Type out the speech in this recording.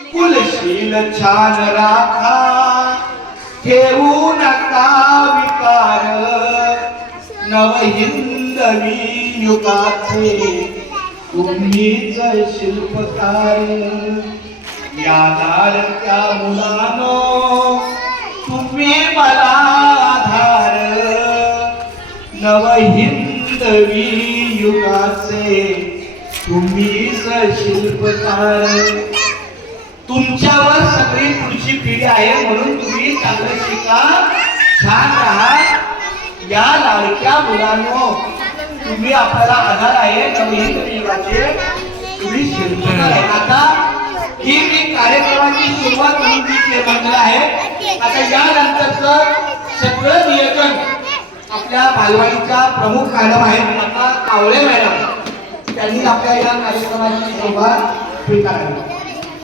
कुलशील छान राखा, ठेवू नका विकार, नवहिंदवी युगाचे तुम्हीच शिल्पकार. या लाडक्या मुलानो तुम्ही मला आधार, नवहिंदवी युगाचे तुम्हीच शिल्पकार. तुमच्यावर सगळी पुढची पिढी आहे म्हणून तुम्ही चांगलं शिका, छान राहा. या लाडक्या मुलांनो तुम्ही आपल्याला आधार आहे, नवहिंदवी युगाचे तुम्ही शिल्पकार आहे. आता ही मी कार्यक्रमाची सुरुवात म्हणून आहे. आता यानंतरचं सगळं नियोजन आपल्या बालवाडीच्या प्रमुख मॅडम आहेत आता कावळे मॅडम, त्यांनी आपल्या या कार्यक्रमाची सुरुवात स्वीकारावी.